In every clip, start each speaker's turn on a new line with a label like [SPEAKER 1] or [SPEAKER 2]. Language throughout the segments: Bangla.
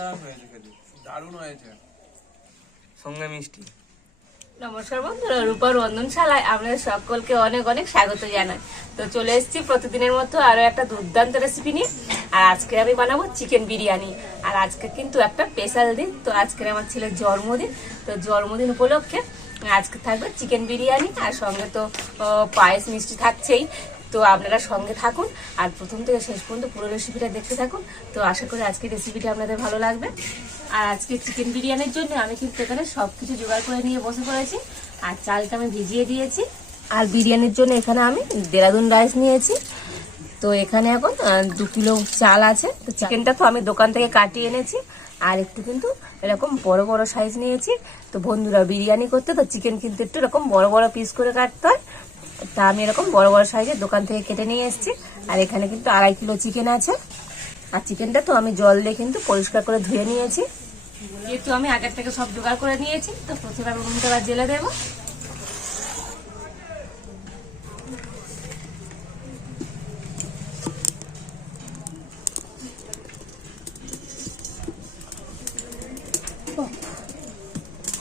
[SPEAKER 1] অসাধারণ হয়েছে খেতে। দারুণ হয়েছে।
[SPEAKER 2] সঙ্গে মিষ্টি।
[SPEAKER 3] নমস্কার বন্ধুরা রূপার রন্ধনশালায় আপনাদের সকলকে অনেক অনেক স্বাগত জানাই। তো চলে এসেছি প্রতিদিনের মতো আরও একটা দুর্দান্ত রেসিপি নিয়ে। আর আজকে আমি বানাবো চিকেন বিরিয়ানি। আর আজকে কিন্তু একটা স্পেশাল দিন তো আজকে আমার ছেলের জন্মদিন। তো জন্মদিন উপলক্ষে আজকে থাকবে চিকেন বিরিয়ানি। আর সঙ্গে তো পায়েস মিষ্টি থাকছেই। তো আপনারা সঙ্গে থাকুন আর প্রথম থেকে শেষ পর্যন্ত পুরো রেসিপিটা দেখতে থাকুন। তো আশা করি আজকের রেসিপিটা আপনাদের ভালো লাগবে। আর আজকে চিকেন বিরিয়ানির জন্য আমি কিন্তু এখানে সব কিছু জোগাড় করে নিয়ে বসে পড়েছি। আর চালটা আমি ভিজিয়ে দিয়েছি। আর বিরিয়ানির জন্য এখানে আমি দেরাদুন রাইস নিয়েছি। তো এখানে এখন দু কিলো চাল আছে। তো চিকেনটা তো আমি দোকান থেকে কাটিয়ে এনেছি। আর একটু কিন্তু এরকম বড় বড় সাইজ নিয়েছি। তো বন্ধুরা, বিরিয়ানি করতে তো চিকেন কিন্তু একটু এরকম বড় বড় পিস করে কাটতে হয়। তা আমি এরকম বড় বড় সাইজের দোকান থেকে কেটে নিয়ে এসেছি। আর এখানে কিন্তু আড়াই কিলো চিকেন আছে। আর চিকেনটা তো আমি জল দিয়ে কিন্তু পরিষ্কার করে ধুয়ে নিয়েছি। যেহেতু আমি আগের থেকে সব জোগাড় করে নিয়েছি, তো প্রথমে আমি উনুনটা জেলে দেবো।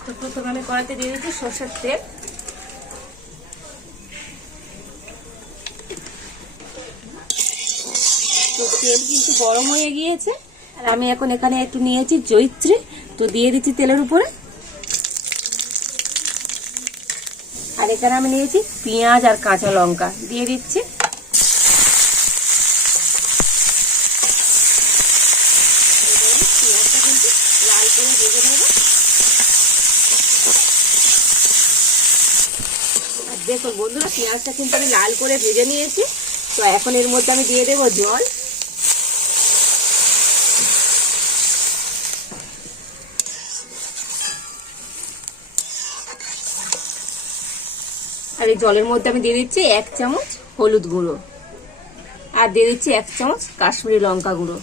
[SPEAKER 3] তো প্রথমে আমি কড়াইতে দিয়ে দিচ্ছি সর্ষের তেল তো তেল কিন্তু গরম হয়ে গিয়েছে। আর আমি এখন এখানে একটু নিয়েছি জৈত্রী। তো দিয়ে দিচ্ছি তেলের উপরে। আর এখানে আমি নিয়েছি পেঁয়াজ আর কাঁচা লঙ্কা। দিয়ে দিচ্ছি। দেখুন বন্ধুরা, পেঁয়াজটা কিন্তু আমি লাল করে ভেজে নিয়েছি। তো এখন এর মধ্যে আমি দিয়ে দেবো জল। এই জলের মধ্যে আমি দিয়ে দিচ্ছি এক চামচ হলুদ গুঁড়ো। আর দিয়ে দিচ্ছি এক চামচ কাশ্মীরি লঙ্কা গুঁড়ো।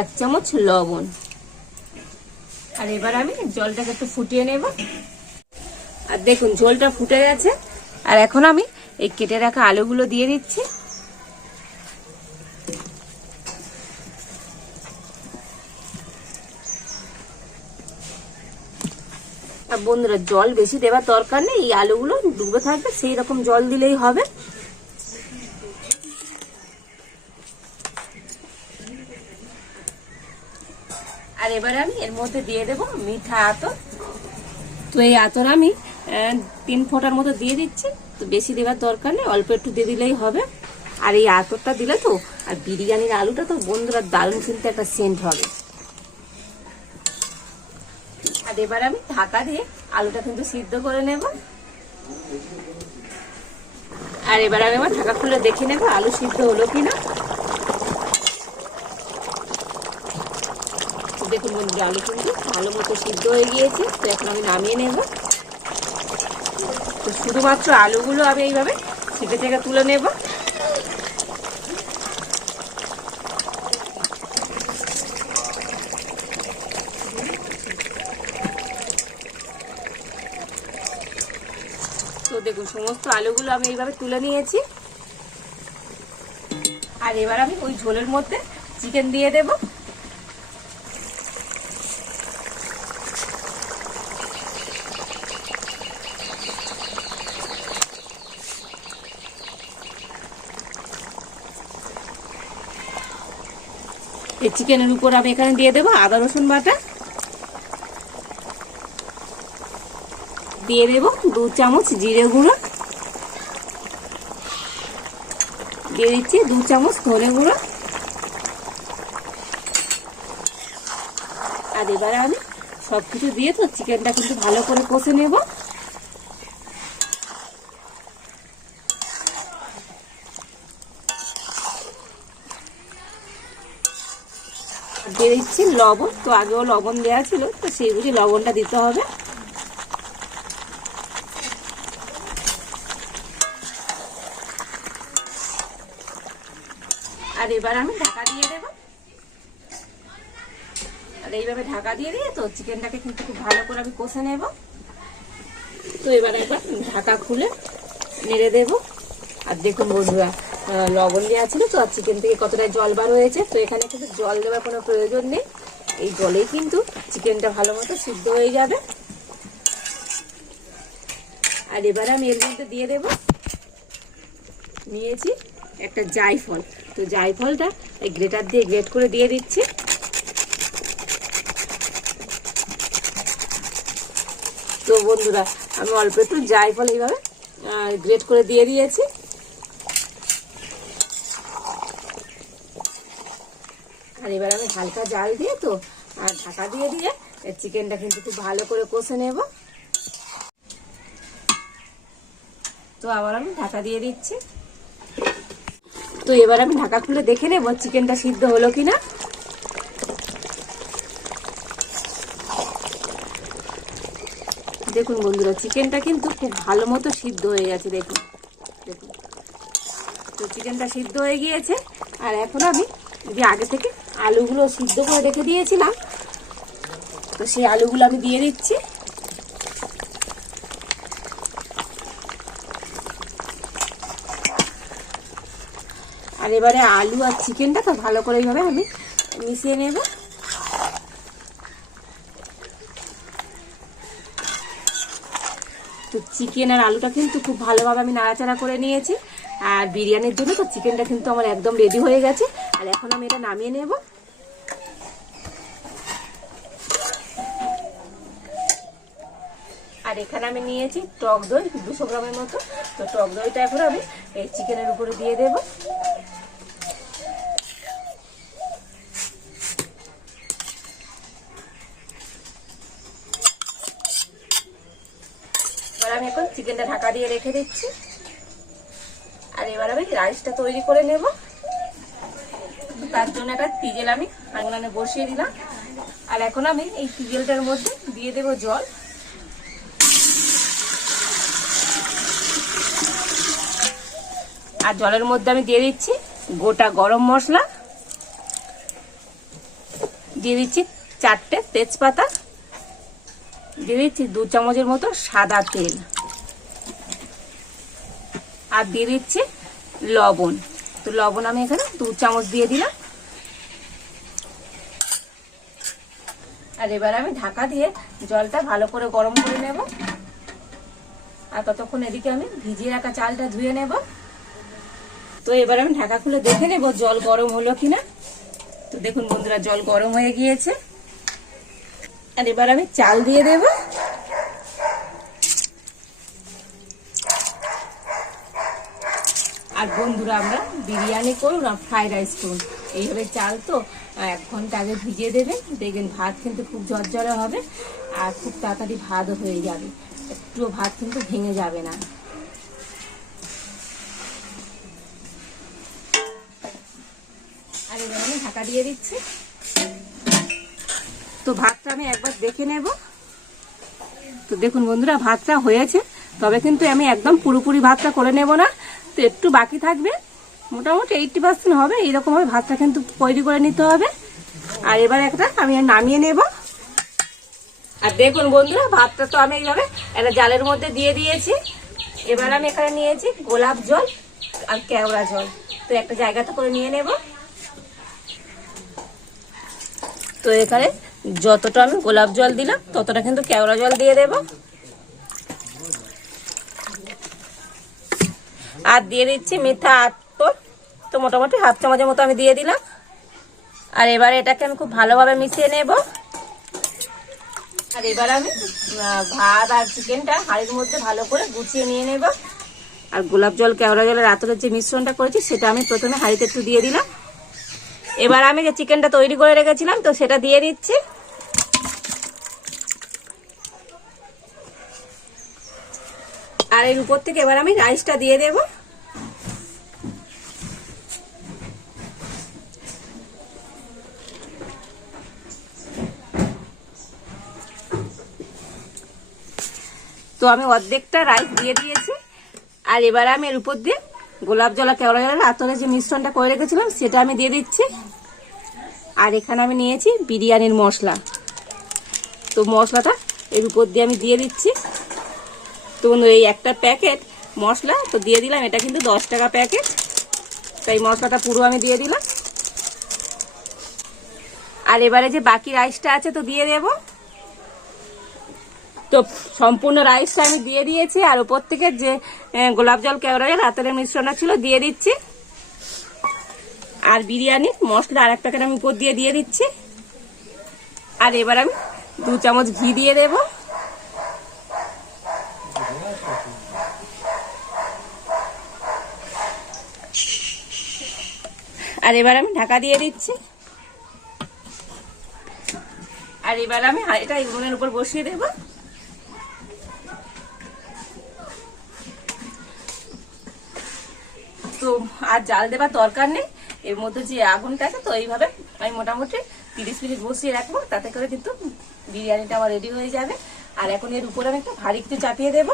[SPEAKER 3] এক চামচ লবণ। আর এবার আমি জলটাকে একটু ফুটিয়ে নেব। আর দেখুন ঝোলটা ফুটে গেছে। আর এখন আমি এই কেটে রাখা আলুগুলো দিয়ে দিচ্ছি। বন্ধুরা জল বেশি দেওয়ার দরকার নেই, এই আলুগুলো ডুবে থাকবে, সেই রকম জল দিলেই হবে। আর এবারে আমি এর মধ্যে দিয়ে দেব মিঠা আতর। তো এই আতর আমি তিন ফোঁটার মতো দিয়ে দিচ্ছি, তো বেশি দেওয়ার দরকার নেই, অল্প একটু দিয়ে দিলেই হবে। আর এই আতরটা দিলে তো, আর বিরিয়ানির আলুটা তো বন্ধুরা দারুণ কিন্তু একটা সেন্ট হবে। আর এবার আমি ঢাকা দিয়ে আলুটা কিন্তু সিদ্ধ করে নেব। আর এবার আমি আমার ঢাকা খুলে দেখে নেব আলু সিদ্ধ হলো কিনা। দেখুন বন্ধুরা, আলু কিন্তু ভালো মতো সিদ্ধ হয়ে গিয়েছে, তো এখন আমি নামিয়ে নেব। তো শুধুমাত্র আলুগুলো আমি এইভাবে সিটে থেকে তুলে নেব তো সমস্ত আলুগুলো আমি এইভাবে তুলে নিয়েছি। আর এবার আমি ওই ঝোলের মধ্যে চিকেন দিয়ে দেবো। এই চিকেনের উপর আমি এখানে দিয়ে দেবো আদা, রসুন বাটা। দিয়ে দেবো দু চামচ জিরে গুঁড়ো। দিয়ে দিচ্ছি, দু চামচ ধনে গুঁড়ো। আর এবারে আমি সব কিছু দিয়ে তো চিকেনটা কিন্তু ভালো করে কষে নেব। দিয়ে দিচ্ছি লবণ, তো আগেও লবণ দেওয়া ছিল, তো সেই বুঝি লবণটা দিতে হবে। আর এবার আমি ঢাকা দিয়ে দেব। আর এইভাবে ঢাকা দিয়ে দিয়ে তো চিকেনটাকে কিন্তু খুব ভালো করে আমি কষে নেব। তো এবার একবার ঢাকা খুলে নেড়ে দেব। আর দেখুন বন্ধুরা লবণ দেওয়া ছিল তো, আর চিকেন থেকে কতটা জল বার হয়েছে। তো এখানে কিন্তু জল দেওয়ার কোনো প্রয়োজন নেই। এই জলেই কিন্তু চিকেনটা ভালো মতো সিদ্ধ হয়ে যাবে। আর এবার আমি এর মধ্যে দিয়ে দেব। নিয়েছি একটা জায়ফল তো জায়ফলটা এই গ্রেটার দিয়ে গ্রেট করে দিয়ে দিচ্ছি। তো বন্ধুরা, আমি অল্প একটু জায়ফল এইভাবে গ্রেট করে দিয়ে দিয়েছি। আর এবার আমি হালকা জাল দিয়ে তো, আর ঢাকা দিয়ে দিয়ে চিকেনটা কিন্তু খুব ভালো করে কষে নেব। তো আবার আমি ঢাকা দিয়ে দিচ্ছি। তো এবার আমি ঢাকা খুলে দেখে নেব চিকেনটা সিদ্ধ হলো কিনা। দেখুন বন্ধুরা, চিকেনটা কিন্তু খুব ভালো মতো সিদ্ধ হয়ে গেছে, দেখুন দেখুন। তো চিকেনটা সিদ্ধ হয়ে গিয়েছে, আর এখন আমি যে আগে থেকে আলুগুলো সিদ্ধ করে রেখে দিয়েছিলাম, তো সেই আলুগুলো আমি দিয়ে দিচ্ছি। এবারে আলু আর চিকেনটা তো ভালো করে এইভাবে আমি মিশিয়ে নেব। তো চিকেন আর আলুটা কিন্তু খুব ভালোভাবে আমি নাড়াচাড়া করে নিয়েছি। আর বিরিয়ানির জন্য তো চিকেনটা কিন্তু আমার একদম রেডি হয়ে গেছে। আর এখন আমি এটা নামিয়ে নেব। আর এখানে আমি নিয়েছি টক দই, দুশো গ্রামের মতো। তো টক দইটা এখন আমি এই চিকেনের উপরে দিয়ে দেব এবার আমি এখন চিকেনটা ঢাকা দিয়ে রেখে দিচ্ছি। আর এবার আমি রাইসটা তৈরি করে নেব। তার জন্য একটা তিজেল আমি আঙুলানে বসিয়ে দিলাম। আর এখন আমি এই তিজেলটার মধ্যে দিয়ে দেব জল। আর জলের মধ্যে আমি দিয়ে দিচ্ছি গোটা গরম মশলা। দিয়ে দিচ্ছি চারটে তেজপাতা। দিয়ে দিচ্ছি দু চামচের মতো সাদা তেল। আর দিয়ে দিচ্ছি লবণ। তো লবণ আমি এখানে দু চামচ দিয়ে দিলাম। আর এবার আমি ঢাকা দিয়ে জলটা ভালো করে গরম করে নেব। আর ততক্ষণ এদিকে আমি ভিজিয়ে রাখা চালটা ধুয়ে নেব। তো এবার আমি ঢাকা খুলে দেখে নেব জল গরম হলো কিনা। তো দেখুন বন্ধুরা, জল গরম হয়ে গিয়েছে। আর এবার আমি চাল দিয়ে দেবো। আর বন্ধুরা, আমরা বিরিয়ানি করুন আর ফ্রাইড রাইস করুন এইভাবে চাল তো এক ঘণ্টা আগে ভিজিয়ে দেবেন দেখবেন ভাত কিন্তু খুব ঝরঝরে হবে আর খুব তাড়াতাড়ি ভাতও হয়ে যাবে। একটুও ভাত কিন্তু ভেঙে যাবে না। আর এবার ঢাকা দিয়ে দিচ্ছি। তো ভাতটা আমি একবার দেখে নেব। তো দেখুন বন্ধুরা, ভাতটা হয়েছে। তবে কিন্তু আমি একদম পুরোপুরি ভাতটা করে নেব না। তো একটু বাকি থাকবে। মোটামুটি এইটটি পার্সেন্ট হবে। এইরকমভাবে ভাতটা কিন্তু তৈরি করে নিতে হবে। আর এবার একটা আমি নামিয়ে নেব। আর দেখুন বন্ধুরা, ভাতটা তো আমি এইভাবে একটা জালের মধ্যে দিয়ে দিয়েছি। এবার আমি এখানে নিয়েছি গোলাপ জল আর কেওড়া জল। তো একটা জায়গাতে করে নিয়ে নেব। তো এখানে যতটা আমি গোলাপ জল দিলাম, ততটা কিন্তু কেওড়া জল দিয়ে দেব। আর দিয়ে দিচ্ছি, মিঠা আটটো তো মোটামুটি হাফ চামচের মতো আমি দিয়ে দিলাম। আর এবারে এটাকে আমি খুব ভালোভাবে মিশিয়ে নেব। আর এবার আমি ভাত আর চিকেনটা হাঁড়ির মধ্যে ভালো করে গুছিয়ে নিয়ে নেব। আর গোলাপ জল, কেওড়া জলের আতরের যে মিশ্রণটা করেছি, সেটা আমি প্রথমে হাঁড়িতে একটু দিয়ে দিলাম। এবার আমি যে চিকেনটা তৈরি করে রেখেছিলাম, তো সেটা দিয়ে দিচ্ছি। আর এর উপর থেকে এবার আমি রাইসটা দিয়ে দেব। তো আমি অর্ধেকটা রাইস দিয়ে দিয়েছি। আর এবার আমি এর উপর দিয়ে গোলাপ জলা কেওড়া জলের আতরের যে মিশ্রণটা করে রেখেছিলাম, সেটা আমি দিয়ে দিচ্ছি। আর এখানে আমি নিয়েছি বিরিয়ানির মশলা। তো মশলাটা এর উপর দিয়ে আমি দিয়ে দিচ্ছি। তো এই একটা প্যাকেট মশলা, তো দিয়ে দিলাম। এটা কিন্তু দশ টাকা প্যাকেট। তাই মশলাটা পুরো আমি দিয়ে দিলাম। আর এবারে যে বাকি রাইসটা আছে, তো দিয়ে দেব। তো সম্পূর্ণ রাইসটা আমি দিয়ে দিয়েছি আর উপর থেকে যে গোলাপ জল কেওড়ার রাতের মিশ্রণটা ছিল দিয়ে দিচ্ছি। আর বিরিয়ানি মশলা আর এক প্যাকেট আমি উপর দিয়ে দিয়ে দিচ্ছি। আর এবার আমি দু চামচ ঘি দিয়ে দেব। আর এবার আমি ঢাকা দিয়ে দিচ্ছি। আর এবার আমি এটা উনুনের উপর বসিয়ে দেব। তো আর জাল দেবার দরকার নেই। এর মধ্যে যে আগুনটা আছে, তো এইভাবে আমি মোটামুটি তিরিশ মিনিট বসিয়ে রাখব। তাতে করে কিন্তু বিরিয়ানিটা আমার রেডি হয়ে যাবে। আর এখন এর উপরে আমি একটা ভারী কিছু চাপিয়ে দেব।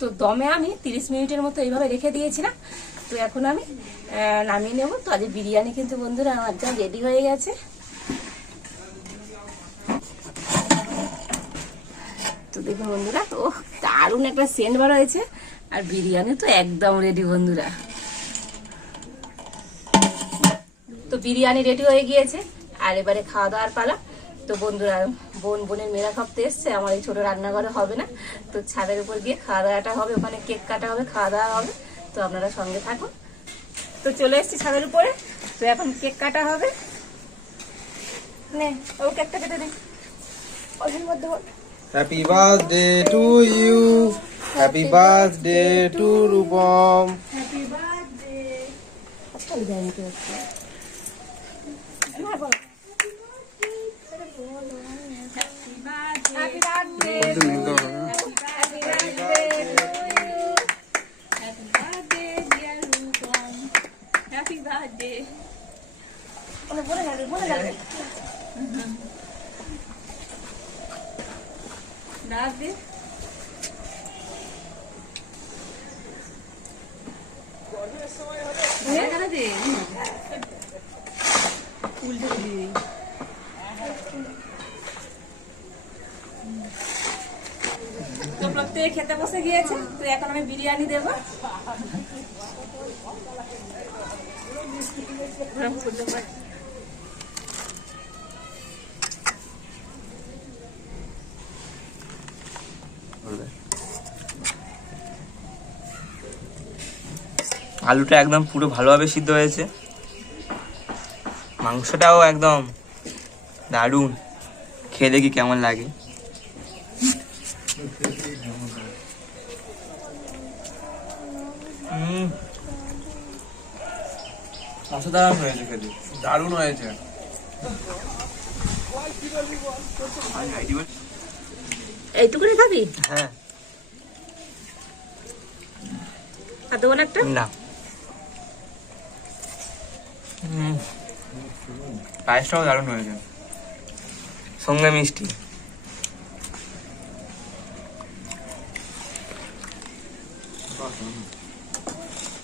[SPEAKER 3] তো দমে আমি তিরিশ মিনিটের মতো এইভাবে রেখে দিয়েছিলাম। তো এখন আমি নামিয়ে নেব। তো আজ বিরিয়ানি কিন্তু বন্ধুরা আমার যা রেডি হয়ে গেছে। তো দেখুন বন্ধুরা, ও দারুণ একটা সেন্ট বার হয়েছে। আর বিরিয়ানি তো একদম রেডি বন্ধুরা। তো বিরিয়ানি রেডি হয়ে গিয়েছে। আর এবারে খাওয়া দাওয়ার পালা। তো বন্ধুরা, বোন, বোনের মেলা খাপতে এসছে। আমার এই ছোট রান্নাঘরে হবে না। তো ছাদের উপর গিয়ে খাওয়া দাওয়াটা হবে। ওখানে কেক কাটা হবে, খাওয়া দাওয়া হবে। তো আপনারা সঙ্গে থাকুন। তো চলে এসেছি ছাদের উপরে। তো এখন কেক কাটা হবে। নে ও কেকটা কেটে দে। অল্পের মধ্যে Happy birthday to you. Happy birthday to Rupam. Happy birthday. তো প্রত্যেকে খেতে বসে গিয়েছে তো এখন আমি বিরিয়ানি দেবো।
[SPEAKER 2] আলুটা একদম পুরো ভালোভাবে সিদ্ধ হয়েছে। মাংসটাও একদম দারুণ। খেয়ে দেখি কেমন লাগে।
[SPEAKER 1] অসাধারণ হয়েছে খেতে। দারুণ হয়েছে।
[SPEAKER 3] এইটুকুনি খাবি?
[SPEAKER 2] হ্যাঁ।
[SPEAKER 3] আর দেবো একটা?
[SPEAKER 2] না। পায়েসটাও দারুণ হয়েছে সঙ্গে মিষ্টি